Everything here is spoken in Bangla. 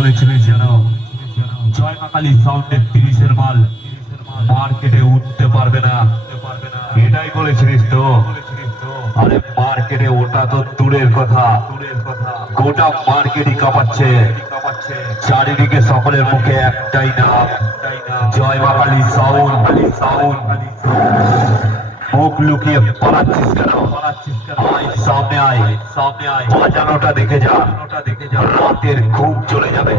বলেছিলিস যেন জয় মা কালী সাউন্ডের 30-এর মাল মার্কেটে উঠতে পারবে না, এটাই বলেছিলিস তো? আরে মার্কেটে ওটা তো দূরের কথা, গোটা মার্কেটই কাঁপাচ্ছে। চারিদিকে সকলের মুখে একটাই নাম, জয় মা কালী সাউন্ড। মুখ লুকিয়ে পালাচ্ছিস কেন? আয়, সামনে আয়, বাজানোটা দেখে যা, রাতের ঘুম চলে যাবে।